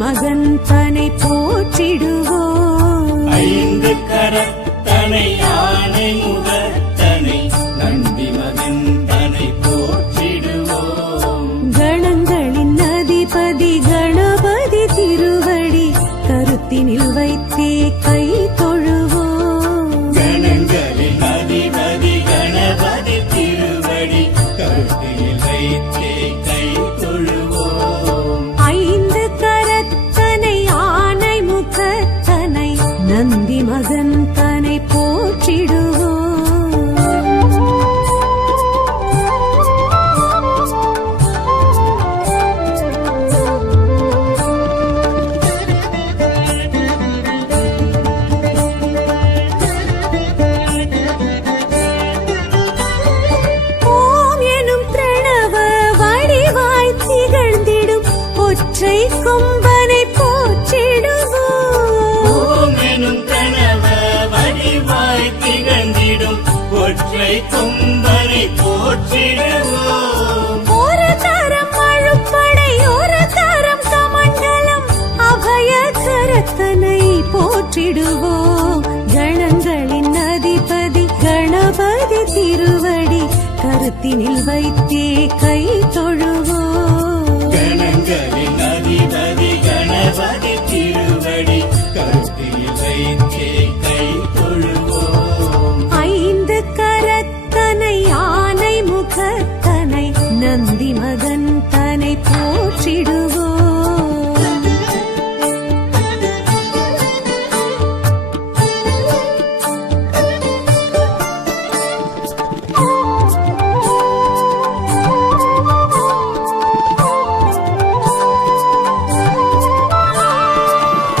மகன் தனை போற்றிடுவோம். ஐந்து கரத்தனை யானை முகத்தனை நந்தி மகன் தனை போற்றிடுவோம். கணங்களின் அதிபதி கணபதி திருவடி கருத்தினில் வைத்தே கை தொழுவோம். கணங்களின் அதிபதி கணபதி திருவடி கருத்தினில் வைத்தே கை தொழுவோம். ஐந்து கரத்தனை ஆனை முகத்தனை நந்தி மகன் தனை போற்றிடுவோம். ஓம் எனும் பிரணவ வடிவாய் திகழ்ந்திடும் ஒற்றை கொம்பனை போற்றிடுவோம். ஓம் எனும் பிரணவ வடிவாய் திகழ்ந்திடும் ஒற்றை கொம்பனை போற்றிடுவோம். ஒரு கரம் அழுப்படை ஒரு கரம் கமண்டலம் அபய கரத்தனை போற்றிடுவோம். கணங்களின் அதிபதி கணபதி திருவடி கருத்தினில் வைத்தே கை தொழுவோம். கணங்களின் அதிபதி கணபதி திருவடி கருத்தினில் வைத்தே கை தொழுவோம். ஐந்து கரத்தனை ஆனை முகத்தனை நந்தி மகன் தனை போற்றிடுவோம்.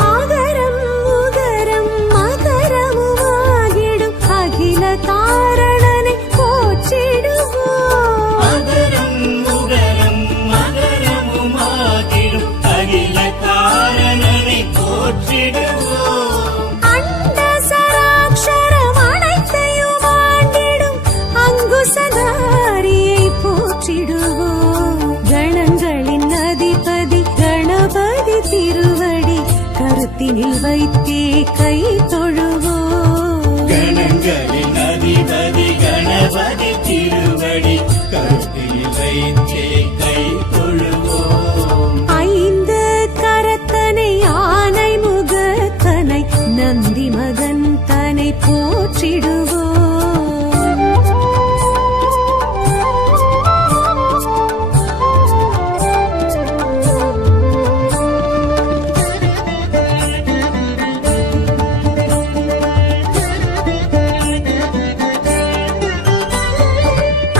ஆகரம் உகரம் மகரமுமாகிடும் அகில காரணனை போற்றிடுவோம். அகரம் உகரம் மகரமுமாகிடும் அகில காரணனை போற்றிடுவோம். அண்ட சராக்ஷரம் அனைத்தையும் ஆண்டிடும் அங்குசதாரியை போற்றிடுவோம். கணங்களின் அதிபதி கணபதி திருவடி கருத்தினில் வைத்தே கை தொழுவோம். கணங்களின் அதிபதி கணபதி திருவடி கருத்தினில் வைத்தே கை தொழுவோம். ஐந்து கரத்தனை ஆனை முகத்தனை நந்தி மகன் தனை போற்றிடுவோம்.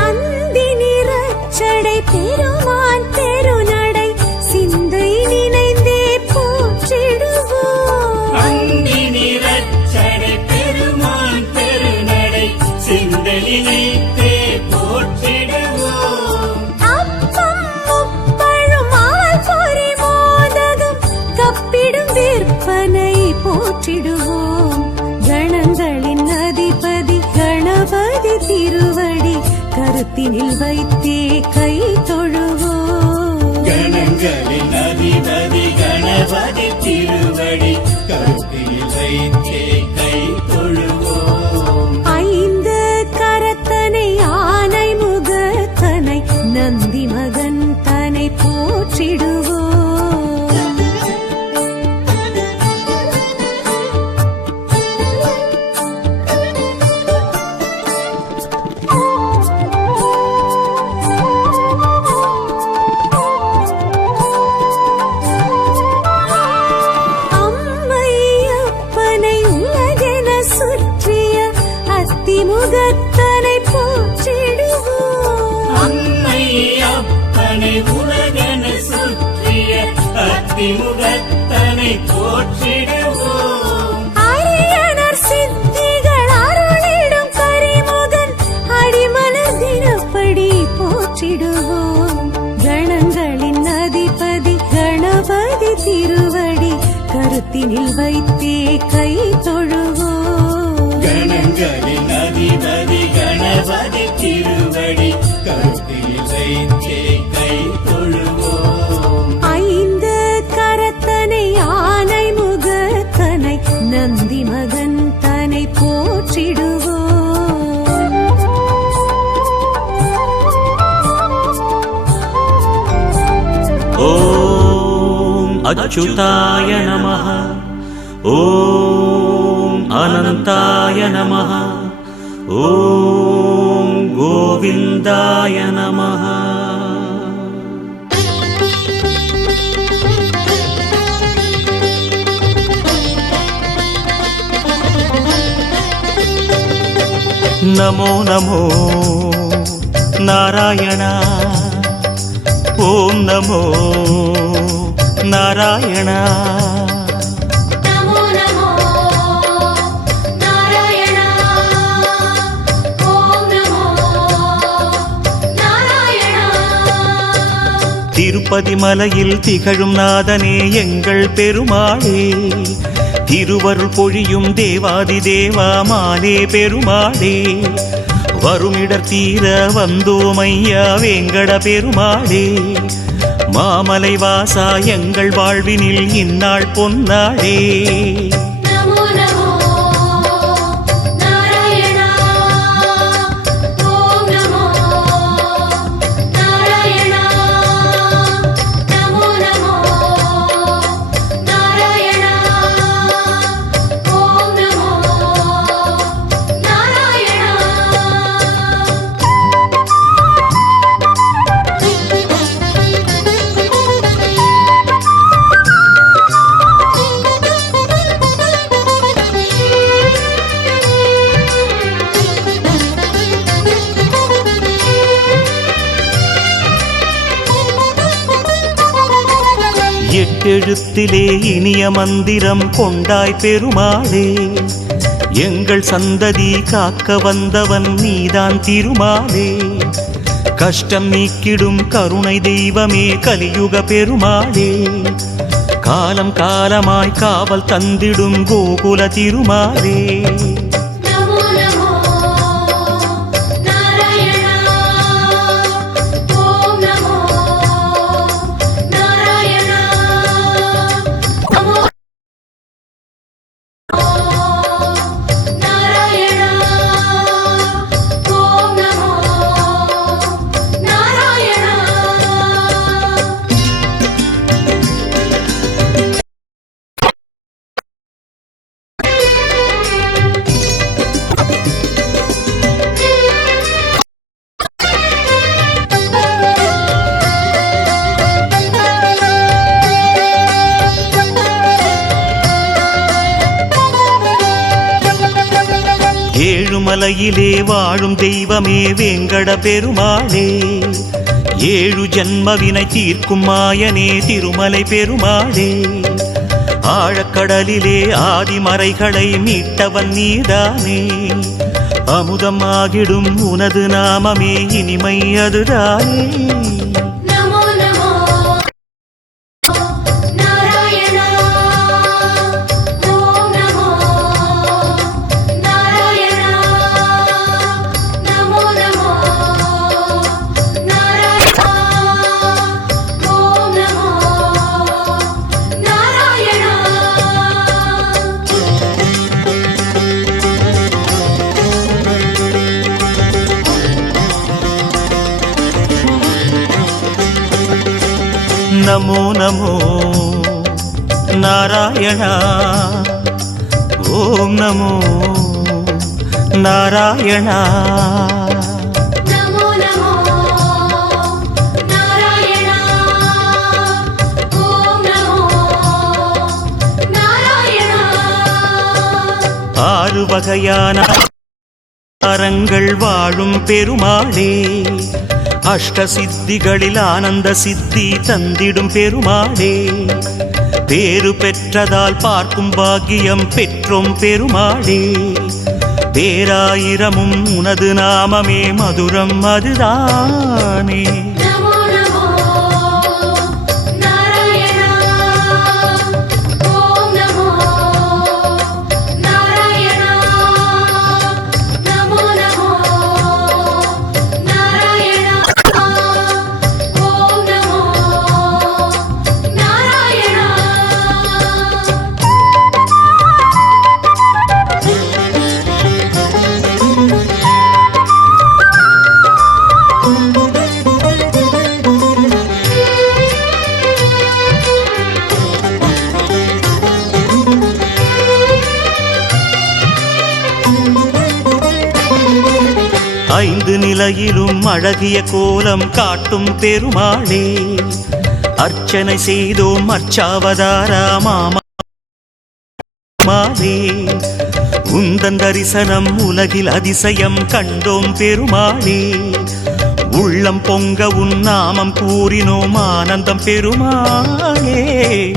அந்தி நிறச்சடை பெருமான் பெருநடை சிந்தை நினைந்தே போற்றிடுவோம். அந்தி நிறச்சடை பெருமான் பெருநடை சிந்தலினைத்தே போற்றிடுவோம். அப்பம் முப்பழும் ஆள் பொறி மோதகம் கப்பிடும் விற்பனை போற்றிடுவோம். கணங்களின் அதிபதி கணபதி திருவடி கருத்தினில் வைத்தே கை தொழுவோம். கணங்களின் அதிபதி கணபதி திருவடி கருத்தினில் வைத்தே கை தொழுவோம். ஐந்து கரத்தனை ஆனை முகத்தனை நந்தி மகன் தனை போற்றிடுவோம். அம்மையப்பனை உலகென சுற்றிய அத்திமுகத்தனை போற்றிடுவோம். அம்மை அப்பனை உலகன சுற்றிய அத்திமுகத்தனை போற்றிடுவோம். அரியணர் சித்திகள் அருளிடும் கரிமுகன் அடிமலர் தினப்படி போற்றிடுவோம். கணங்களின் அதிபதி கணபதி திருவடி கருத்தினில் வைத்தே கை தொழுவோம். கணங்களின் அதிபதி கணபதி திருவடி கருத்தினில் வைத்தே கை தொழுவோம். ஐந்து கரத்தனை अच्युताय नमः। ॐ अनन्ताय नमः। ॐ गोविन्दाय नमः। नमो नमो नारायण। ॐ नमो नारायण। नमो नमो नारायण। ॐ नमो नारायण। திருப்பதி மலையில் திகழும் நாதனே எங்கள் பெருமாளே, திருவருள் பொழியும் தேவாதி தேவா மாலே பெருமாளே, வருமிடர் தீர வந்தோமையா வேங்கட பெருமாளே, மாமலை வாசா எங்கள் வாழ்வினில் இந்நாள் பொன்னாளே. நமோ நமோ நாராயண. ஓம் நமோ நாராயண. நமோ நமோ நாராயண. ஓம் நமோ நாராயண. எட்டெழுத்திலே இனிய மந்திரம் கொண்டாய் பெருமாளே, எங்கள் சந்ததி காக்க வந்தவன் நீதான் திருமாலே, கஷ்டம் நீக்கிடும் கருணை தெய்வமே கலியுக பெருமாளே, காலம் காலமாய் காவல் தந்திடும் கோகுல திருமாலே. நமோ நமோ நாராயண. ஓம் நமோ நாராயண. நமோ நாராயண. ஓம் நமோ நாராயண. ஏழுமலையிலே வாழும் தெய்வமே வேங்கட பெருமாளே, ஏழு ஜன்மவினை தீர்க்கும் மாயனே திருமலை பெருமாளே, ஆழக்கடலிலே ஆதிமறைகளை மீட்டவன் நீதானே, அமுதம் ஆகிடும் உனது நாமமே இனிமை அதுதானே. நமோ நமோ நாராயண. ஓம் நமோ நாராயண. நமோ நமோ நாராயண. ஓம் நமோ நாராயண. नमो नमो नारायण। ॐ नमो नारायण। நமோ நமோ நாராயண. ஓம் நமோ நாராயண. ஆறு வகையான அரங்கள் வாழும் பெருமாளே, அஷ்ட சித்திகளில் ஆனந்த சித்தி தந்திடும் பெருமாளே, பேரு பெற்றதால் பார்க்கும் பாக்கியம் பெற்றோம் பெருமாளே, பேராயிரமும் உனது நாமமே மதுரம் அதுதானே. நமோ நமோ நாராயண. ஓம் நமோ நாராயண. நமோ நமோ நாராயண. ஓம் நமோ நாராயண. ஐந்து நிலையிலும் அழகிய கோலம் காட்டும் பெருமாளே அர்ச்சனை செய்தோம் அர்ச்சாவதாரா மாமாலே உந்தன் தரிசனம் உலகில் அதிசயம் கண்டோம் பெருமாளே உள்ளம் பொங்க உன் நாமம் கூறினோம் ஆனந்தம் பெருமாளே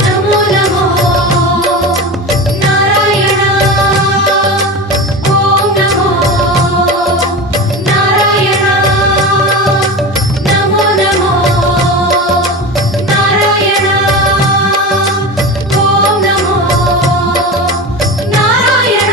நமோ நமோ நாராயண ஓம் நமோ நாராயண நமோ நமோ நாராயண ஓம் நமோ நாராயண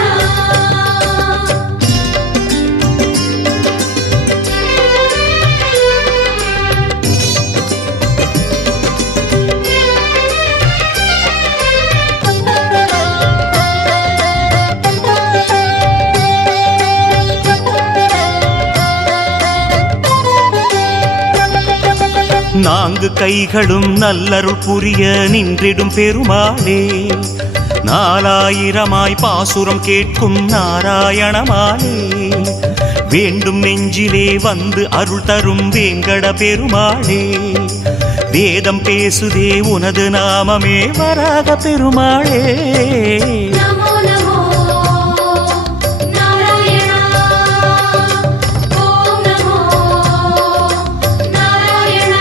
நான்கு கைகளும் நல்லருள் புரிய நின்றிடும் பெருமாளே நாலாயிரமாய் பாசுரம் கேட்கும் நாராயணமாலே வேண்டும் நெஞ்சிலே வந்து அருள் தரும் வேங்கட பெருமாளே வேதம் பேசுதே உனது நாமமே வராக பெருமாளே நமோ நமோ நாராயண ஓம் நமோ நாராயண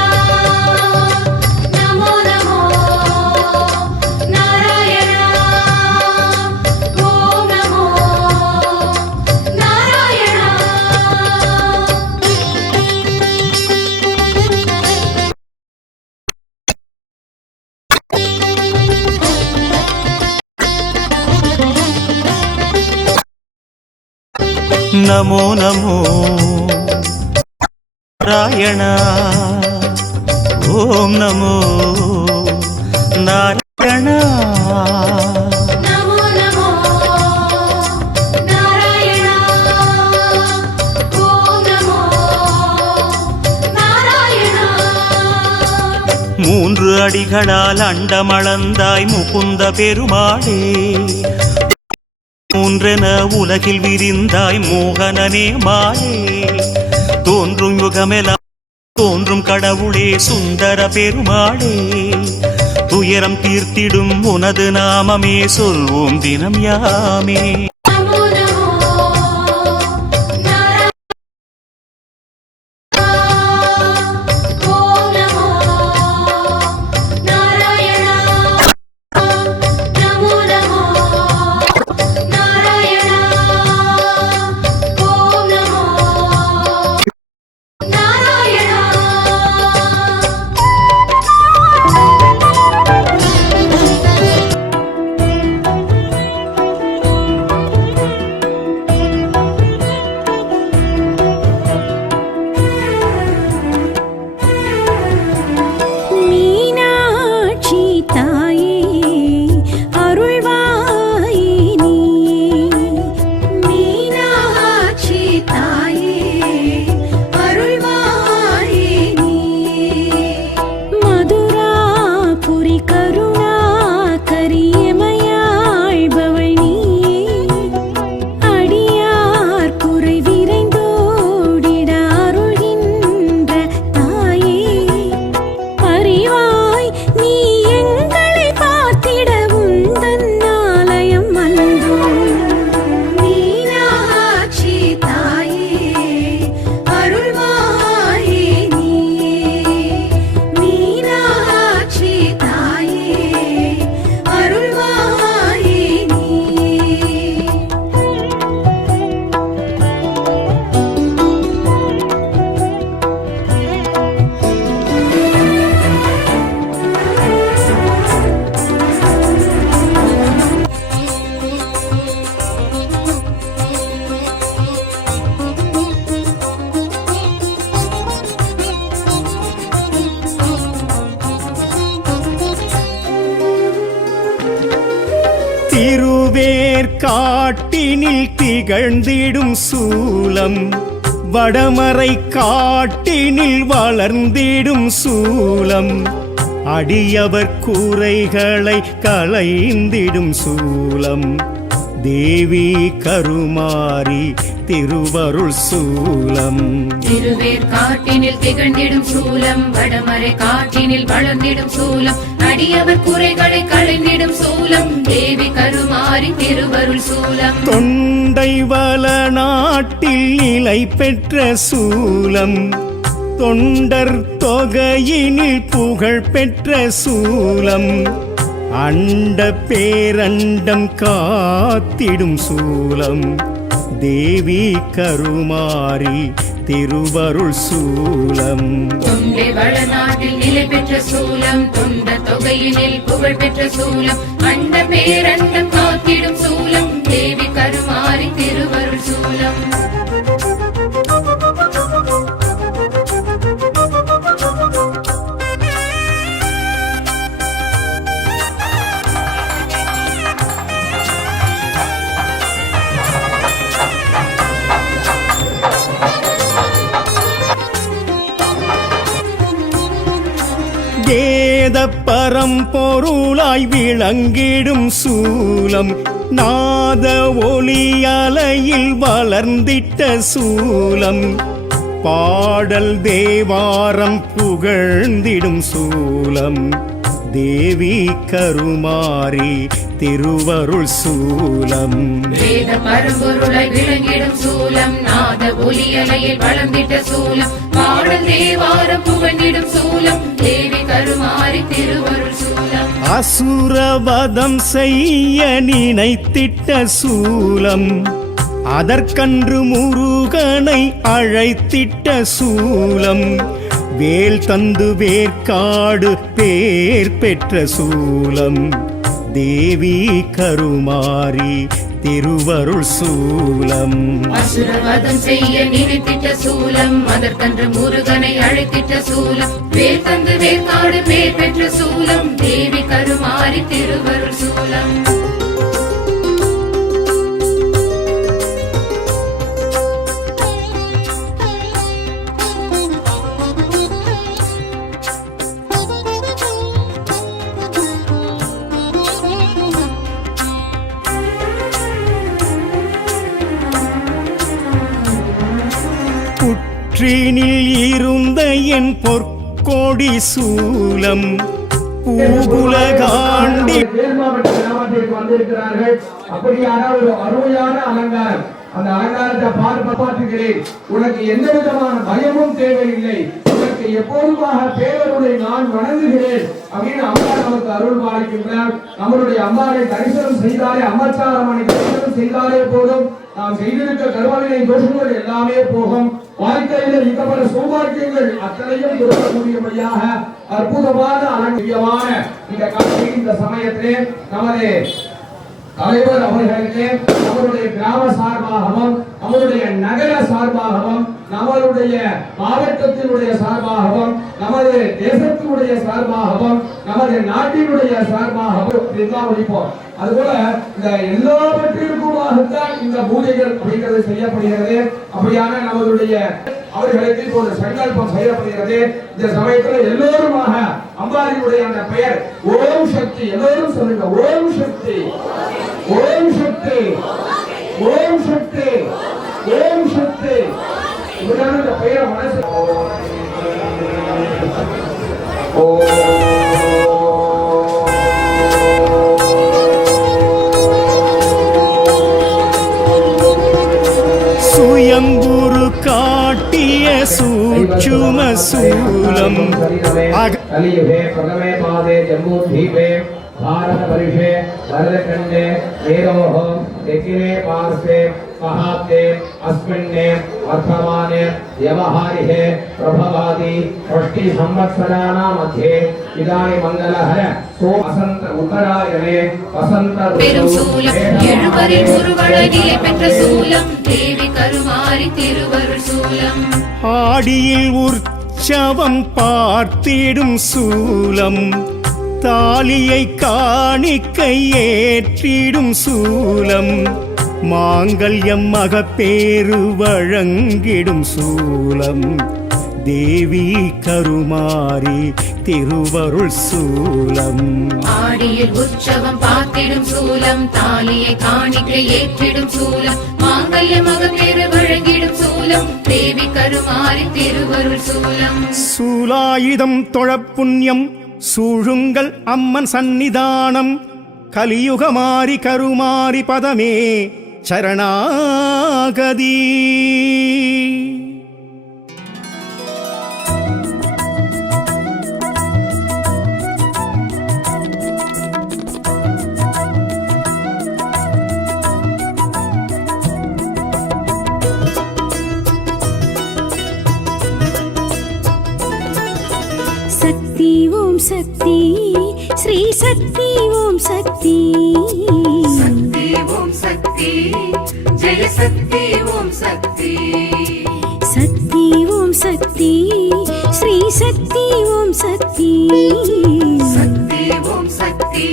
நமோ நமோ நாராயண ஓம் நமோ நாராயண நமோ நமோ நாராயண ஓம் நமோ நாராயண நமோ நமோ நாராயண ஓம் நமோ நாராயண மூன்று அடிகளால் அண்டமளந்தாய் முகுந்த பெருமாளே மூன்றென உலகில் விரிந்தாய் மோகனனே மாலே தோன்றும் யுகமெல்லாம் தோன்றும் கடவுளே சுந்தர பெருமாளே துயரம் தீர்த்திடும் உனது நாமமே சொல்வோம் தினம் யாமே நமோ நமோ நாராயண ஓம் நமோ நாராயண நமோ நமோ நாராயண ஓம் நமோ நாராயண மீனாட்சி தாயே அருள்வாயே நீயே மீனாட்சி தாயே அருள்வாயே நீயே மதுராபுரி கருணா கரியமையாழ்பவள் நீயே அடியார் குறை விரைந்தோடிட அருள்கின்ற தாயே அறிவாய் நீ எங்களை பார்த்திட உந்தன் ஆலயம் வந்தோம் மீனாட்சி தாயே அருள்வாயே நீயே மீனாட்சி தாயே அருள்வாயே நீயே திருவேற்காட்டினில் திகழ்ந்திடும் சூலம் வடமறை காட்டினில் வளர்ந்திடும் சூலம் அடியவர் கூரைகளை களைந்திடும் சூலம் தேவி கருமாரி திருவருள் சூலம். திருவேற் காட்டினில் திகழ்ந்திடும் சூலம், வடமறை காட்டினில் வளர்ந்திடும் சூலம், அடியவர் குறைகளை களைந்திடும் சூலம், தேவி கருமாரி திருவருள் சூலம். தொண்டை வள நாட்டில் நிலை பெற்ற சூலம், தொண்டர் தொகையினில் புகழ் பெற்ற சூலம், அண்ட பேரண்டம் காத்திடும் சூலம், தேவி கருமாரி திருவருள் சூலம். தொண்டை வளநாட்டில் நிலை பெற்ற சூலம், தொண்ட தொகையினில் புகழ் பெற்ற சூலம், அண்ட பேரண்டம் காத்திடும் சூலம், தேவி கருமாரி திருவருள் சூலம். வேத பரம்பொருளாய் விளங்கிடும் சூலம், நாத ஒலி அலையில் வளர்ந்திட்ட சூலம், பாடல் தேவாரம் புகழ்ந்திடும் சூலம், தேவி கருமாரி திருவருள் சூலம். வேத பரம்பொருளாய் விளங்கிடும் சூலம், நாத ஒலியலையில் வளர்ந்திட்ட சூலம், பாடல் தேவாரம் புகழ்ந்திடும் சூலம், தேவி கருமாரி திருவருள் சூலம். அசுரவதம் செய்ய நினைத்திட்ட சூலம், அதற்கன்று முருகனை அழைத்திட்ட சூலம், வேல் தந்து வேர்க்காடு பேர் பெற்ற சூலம், தேவி கருமாரி திருவருள் சூலம். அசுரவதம் செய்ய நினைத்திட்ட சூலம், அதற்கன்று முருகனை அழைத்திட்ட சூலம், வேல் தந்து வேர்க்காடு பேர் பெற்ற சூலம், தேவி கருமாரி திருவருள் சூலம். புற்றினில் இருந்த என் பொற்கோடி சூலம், பூகுலகாண்டி மாவட்ட கிராமத்திற்கு வந்திருக்கிறார்கள். அப்படியான ஒரு அருமையான அலங்காரம். அந்த அலங்காரத்தை பார்க்கிறேன். உனக்கு எந்த விதமான பயமும் தேவையில்லை. உனக்கு எப்போதுமாக பேரருளை நான் வணங்குகிறேன் அப்படின்னு அம்மா நமக்கு அருள் பாலிக்கின்றார். நம்மளுடைய அம்மாவை தரிசனம் செய்தாலே, அம்மச்சாரமனை தரிசனம் செய்தாலே போதும், நாம் செய்திருக்க கர்மவினை தோஷங்கள் எல்லாமே போகும். வாழ்க்கையில் இருக்கப்பட்ட சௌபாக்கியங்கள் அத்தனையும் கொடுக்கக்கூடியபடியாக அற்புதமான அலங்கியமான இந்த காட்சி இந்த சமயத்திலே நமது தலைவர் அவர்களுக்கு நம்மளுடைய கிராம சார்பாகவும், நம்மளுடைய நகர சார்பாகவும், நம்மளுடைய மாவட்டத்தினுடைய சார்பாகவும், நமது தேசத்தினுடைய சார்பாகவும், நமது நாட்டினுடைய சார்பாகவும் ஒழிப்போம். அதுபோல இந்த எல்லாவற்றிற்குமாகத்தான் இந்த பூஜைகள் அப்படிங்கிறது செய்யப்படுகிறது. அப்படியான நம்மளுடைய அவர்களுக்கு ஒரு சங்கல்பம் செய்யப்படுகிறது. இந்த சமயத்தில் எல்லோருமாக அம்பாரியுடைய அந்த பெயர் ஓம் சக்தி, எல்லோரும் சொல்லுங்க, ஓம் சக்தி, ஓம் சக்தி, ஓம் சக்தி, ஓம் சக்தி. இப்படியான இந்த பெயரை மனசு சுயம்புரு காட்டிய சூட்சும சூலம், கலியுகே பிரதமே பாதே ஜம்பூத்வீபே भारत परिषे वरदखंडे वेदोः दक्षिणे पार्श्वे महात्मे अस्मिन्ने वर्तमाने व्यवहारिहे प्रभवादि षष्टि संवत्सराणां मध्ये इदानीं मंगलहर सो वसंत उत्तरायणे वसंत பெரும் சூலம், எழுபரில் முருகழகிலே பெற்ற சூலம், தேவி கருமாரி திருவருள் சூலம். ஆடியில் உற்சவம் பார்த்திடும் சூலம், தாலியை காணிக்கை ஏற்றிடும் சூலம், மாங்கல்யம் மகப்பேறு வழங்கிடும் சூலம், தேவி கருமாரி திருவருள் சூலம். ஆடியில் உற்சவம் பார்த்திடும் சூலம், தாலியை காணிக்கை ஏற்றிடும் சூலம், மாங்கல்ய மகப்பேறு வழங்கிடும் சூலம், தேவி கருமாரி திருவருள் சூலம். சூலாயுதம் தொழப்புண்ணியம் சூழுங்கள் அம்மன் சந்நிதானம், கலியுகமாரி கருமாரி பதமே சரணாகதி. சக்தி ஓம் சக்தி ஸ்ரீ சக்தி ஓம் சக்தி. சக்தி ஓம் சக்தி ஜெய சக்தி ஓம் சக்தி. சக்தி ஓம் சக்தி ஸ்ரீ சக்தி ஓம் சக்தி. சக்தி ஓம் சக்தி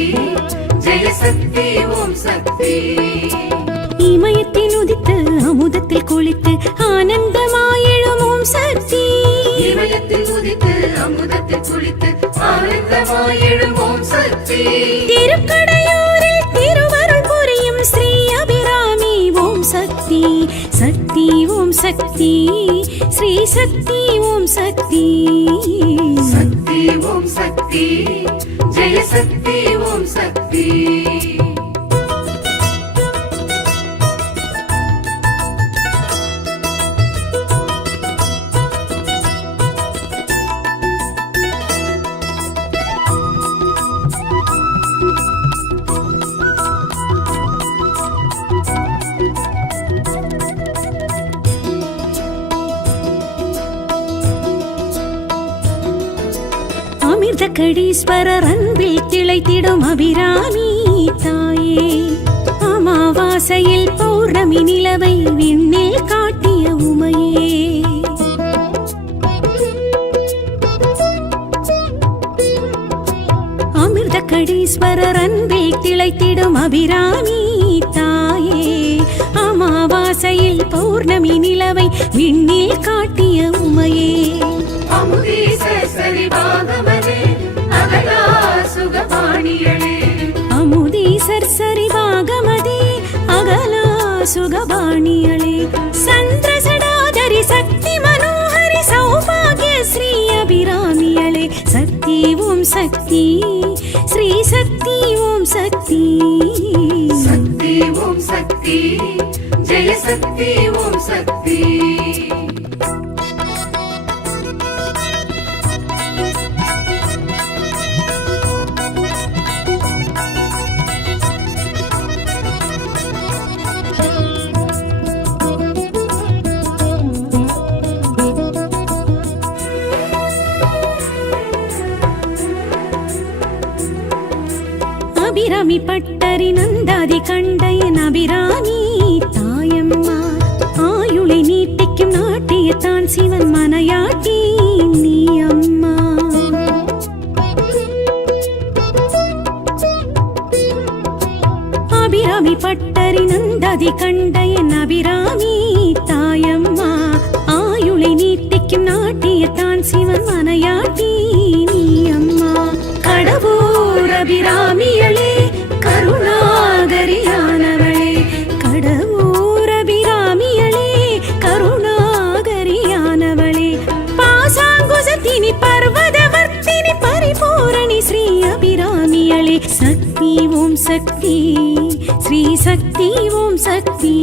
ஜெய சக்தி ஓம் சக்தி. இமயத்தில் உதித்து அமுதத்தில் குளித்து ஆனந்தமாயெழும் ஓம் சக்தி. இமயத்தில் உதித்து அமுதத்தில் குளித்து ஆனந்தமாயெழும் ஓம் சக்தி. திருக்கடையூரில் திருவருள் புரியும் ஸ்ரீ அபிராமி ஓம் சக்தி. சக்தி ஓம் சக்தி ஸ்ரீ சக்தி ஓம் சக்தி. சக்தி ஓம் சக்தி ஜெய சக்தி ஓம் சக்தி. அமிர்த கடீஸ்வரர் அன்பில் திளைத்திடும் அபிராமி தாயே, அமாவாசையில் பௌர்ணமி நிலவை விண்ணில் காட்டிய உமையே. அமிர்த கடீஸ்வரர் அன்பில் திளைத்திடும் அபிராமி தாயே, அமாவாசையில் பௌர்ணமி நிலவை விண்ணில் காட்டிய உமையே. அமுதீசரி பாகமதே அகலா சுகபாணியளே. அமுதீசர் சரிவாகமதே அகலா சுகபாணியளே. சந்திரசடாதரி சக்தி மனோஹரி சௌபாகிய ஸ்ரீ அபிராமியளே. சக்தி ஓம் சக்தி ஸ்ரீ சக்தி ஓம் சக்தி. சக்தி ஓம் சக்தி ஜெய சக்தி ஓம் சக்தி. அபிராமி பட்டரி நந்தாதி கண்டையன் அபிராமி தாயம்மா. ஆயுளை நீட்டிக்கும் நாட்டியத்தான் சிவன் மனையாட்டி நீ அம்மா. அபிராமி பட்டரி நந்தாதி கண்டையன் அபிராமி தாயம்மா. ஆயுளை நீட்டிக்கும் நாட்டியத்தான் சிவன் மனையாட்டி நீ அம்மா. கடவுர் அபிராமியளே கருணாகரியானவளே. கடவுர் அபிராமியளே கருணாகரியானவளே. பாசாங்குசத்தினி பர்வதவர்த்தினி பரிபூரணி ஸ்ரீ அபிராமியளே. சக்தி ஓம் சக்தி ஸ்ரீ சக்தி ஓம் சக்தி.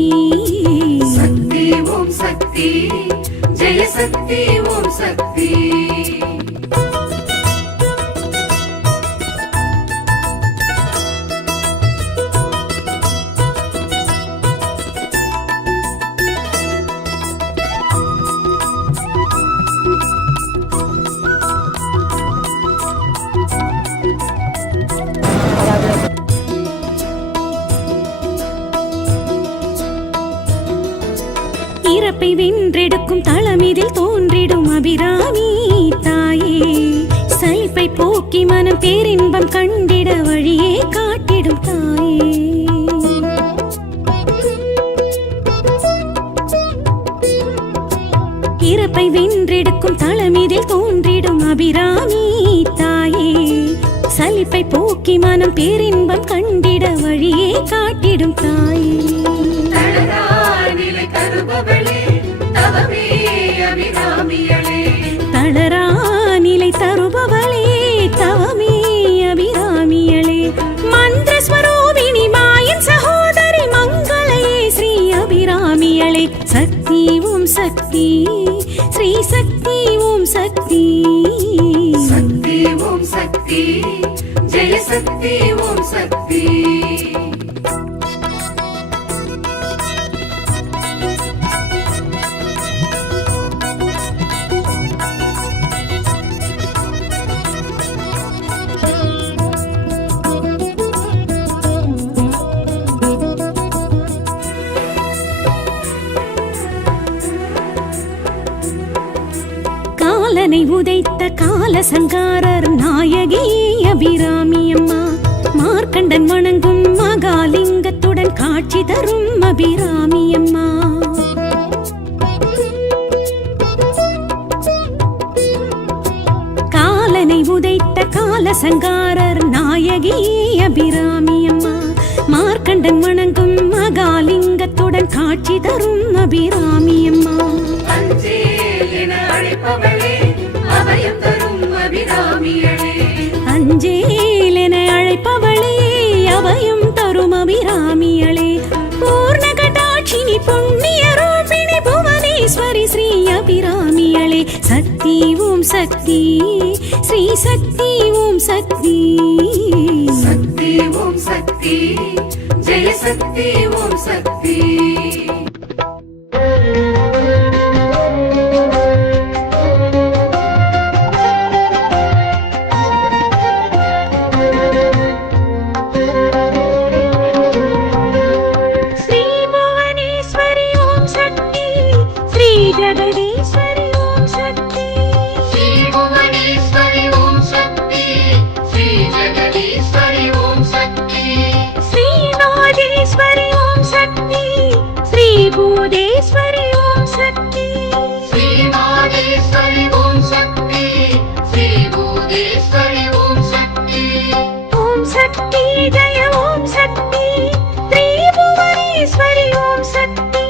சக்தி ஓம் சக்தி ஜெய சக்தி ஓம் சக்தி. இறப்பை வென்றெடுக்கும் தளமிதில் தோன்றிடும் அபிராமி தாயே. சலிப்பை போக்கி மனம் பேரின்பம் கண்டிட வழியே காட்டிடும் தாயே. இறப்பை வென்றெடுக்கும் தள மனம் பேரின்பம் கண்டிட வழியே காட்டிடும் தாயே. தளரா நிலை தருபவளே தவமே அபிராமியளே. தளரா நிலை தருபவளே தவமே அபிராமியளே. மந்திர ஸ்வரூபிணி மாயன் சகோதரி மங்களையே ஸ்ரீ அபிராமியளே. சக்தி ஓம் சக்தி ஸ்ரீ சக்தி ஓம் சக்தி. சக்தி ஓம் சக்தி ஜெய சக்தி ஓம் சக்தி. காலனை உதைத்த காலசங்காரர் நாயகியே அபிராமி அம்மா. மார்க்கண்டன் வணங்கும் மகாலிங்கத்துடன் காட்சி தரும் அபிராமி அம்மா. காலனை உதைத்த காலசங்காரர் நாயகியே அபிராமி அம்மா. மார்க்கண்டன் வணங்கும் மகாலிங்கத்துடன் காட்சி தரும் அபிராமி அம்மா. அஞ்சேல் என அழைப்பவளே அபயம் தரும் அபிராமியளே. அஞ்சேல் என அழைப்பவளே அபயம் தரும் அபிராமியளே. பூர்ண கடாட்சினி புண்ணிய ரூபிணி புவனேஸ்வரி ஸ்ரீ அபிராமியளே. சக்தி ஓம் சக்தி ஸ்ரீ சக்தி ஓம் சக்தி. சக்தி ஓம் சக்தி ஜெய சக்தி ஓம் சக்தி. ஸ்ரீ புவனேஸ்வரி ஓம் சக்தி ஸ்ரீ ஜெகதீஸ்வரி ஓம் சக்தி. ஸ்ரீ புவனேஸ்வரி ஓம் சக்தி ஸ்ரீ ஜெகதீஸ்வரி ஓம் சக்தி. ஸ்ரீ நாகேஸ்வரி ஓம் சக்தி ஸ்ரீ பூதேஸ்வரி ஓம் சக்தி. ஸ்ரீ நாகேஸ்வரி ஓம் சக்தி ஸ்ரீ பூதேஸ்வரி ஓம் சக்தி. ஓம் சக்தி ஜெய ஓம் சக்தி ஸ்ரீ புவனேஸ்வரி ஓம் சக்தி.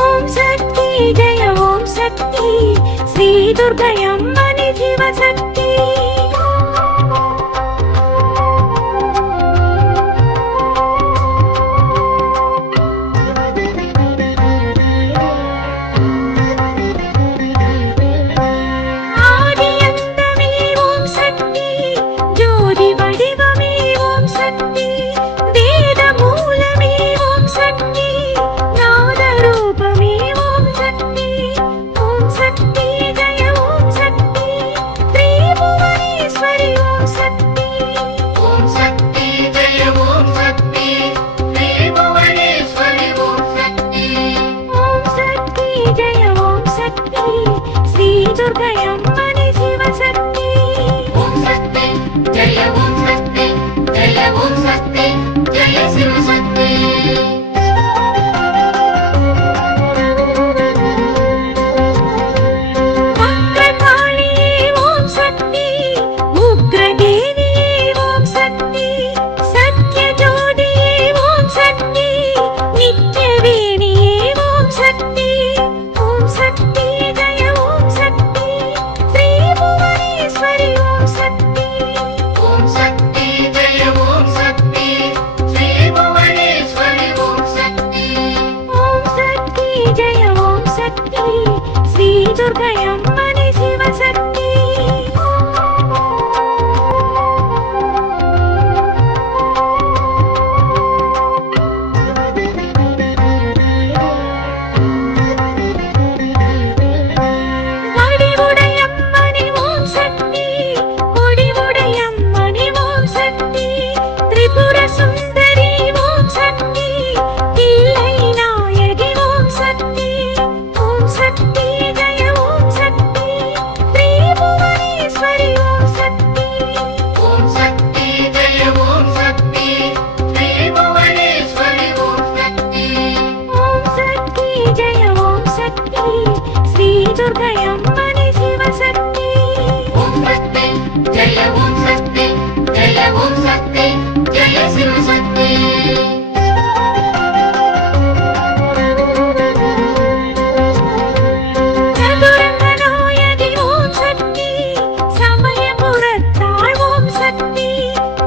ஓம் சக்தி ஜெய ஓம் சக்தி ஸ்ரீ துர்கையம்மனி சிவசக்தி. ஆதியந்தமே ஓம் சக்தி ஜோதி வடிவமே ஓம் சக்தி. வேத மூலமே ஓம் சக்தி நாத ரூபமே ஓம் சக்தி. ஓம் சக்தி ஜெய ஓம் சக்தி ஸ்ரீ புவனேஸ்வரி ஓம் சக்தி. ஓம் சக்தி ஜெய ஓம் சக்தி ஸ்ரீ புவனேஸ்வரி ஓம் சக்தி. ஓம் சக்தி ஜெய ஓம் சக்தி ஸ்ரீ துர்கையம்மனி சிவசக்தி. ஓம் சக்தி ஜெய ஓம் சக்தி ஜெய ஓம் சக்தி ஜெய சிவசக்தி. வக்ரகாளியே ஓம் சக்தி உக்ரதேவியே ஓம் சக்தி. சத்யஜோதியே ஓம் சக்தி நித்யவேணியே ஓம் சக்தி. ஓம் சக்தி ஜெய ஓம் சக்தி ஸ்ரீ புவனேஸ்வரி ஓம் சக்தி. ஓம் சக்தி ஜெய ஓம் சக்தி ஸ்ரீ புவனேஸ்வரி ஓம் சக்தி. ஓம் சக்தி ஜெய ஓம் சக்தி ஸ்ரீ துர்கையம்மனி சிவசக்தி. வடிவுடையம்மனி ஓம் சக்தி கொடிவுடையம்மனி ஓம் சக்தி. திரிபுர சுந்தரி ஓம் சக்தி தில்லை நாயகி ஓம் சக்தி. ஓம் சக்தி ஜெய ஓம் சக்தி ஸ்ரீ புவனேஸ்வரி ஓம் சக்தி. ஓம் சக்தி ஜெய ஓம் சக்தி ஸ்ரீ புவனேஸ்வரி ஓம் சக்தி. ஓம் சக்தி ஜெய ஓம் சக்தி ஸ்ரீ துர்கையம்மனி ஜெய ஓம் சக்தி ஜெய ஓம் சக்தி ஜெய சிவசக்தி சதுரங்க நாயகி ஓம் சக்தி சமயபுரத்தாள் ஓம் சக்தி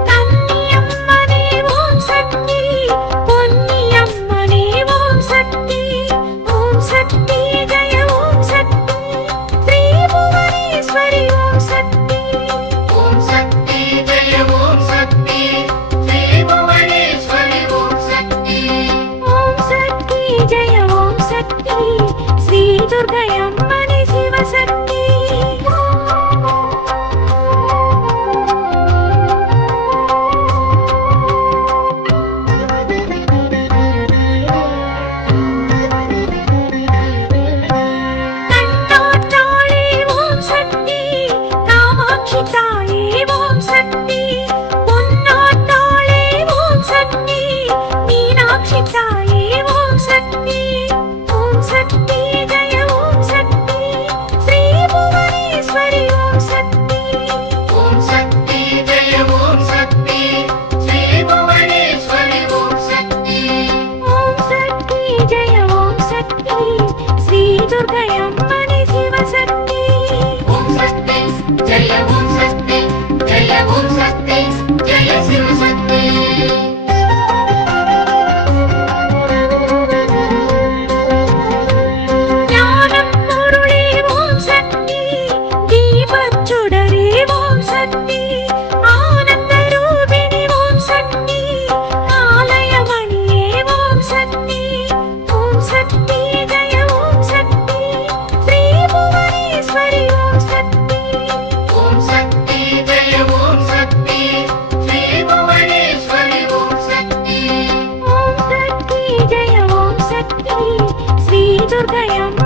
கன்னியம்மனே ஓம் சக்தி பொன்னியம்மனே ஓம் சக்தி ஜெய ஓம் சக்தி ஸ்ரீ புவனேஸ்வரி ஓம் சக்தி ஓம் சக்தி ஜெய ஓம் சக்தி ஸ்ரீ புவனேஸ்வரி ஓம் சக்தி ஓம் சக்தி ஜெய ஓம் சக்தி ஸ்ரீ துர்க்கையம்மனே சிவசக்தி கண்ணாத்தாளே ஓம் சக்தி காமாட்சி தாயே ஓம் சக்தி பொன்னாத்தாளே ஓம் சக்தி மீனாட்சி தாயே ஓம் சக்தி ஜெய ஓம் சக்தி ஸ்ரீ புவனேஸ்வரி ஓம் சக்தி ஓம் சக்தி ஜெய ஓம் சக்தி ஸ்ரீ புவனேஸ்வரி ஓம் சக்தி ஓம் சக்தி ஜெய ஓம் சக்தி ஸ்ரீ துர்க்கையம்மனே சிவசக்தி ஓம் சக்தி ஜெய ஓம் சக்தி ஜெய ஓம் சக்தி ஜெய சிவசக்தி ஞானம் பொருளே ஓம் சக்தி தீபச்சுடரே ஓம் சக்தி ஆனந்த ரூபிணி ஓம் சக்தி ஆலயமணியே ஓம் சக்தி ஜெய ஓம் சக்தி ஸ்ரீ புவனேஸ்வரி ஓம் சக்தி ஓம் சக்தி ஜெய ஓம் சக்தி ஸ்ரீ புவனேஸ்வரி ஓம் சக்தி ஓம் சக்தி ஜெய ஓம் சக்தி ஸ்ரீ துர்க்கையம்மனே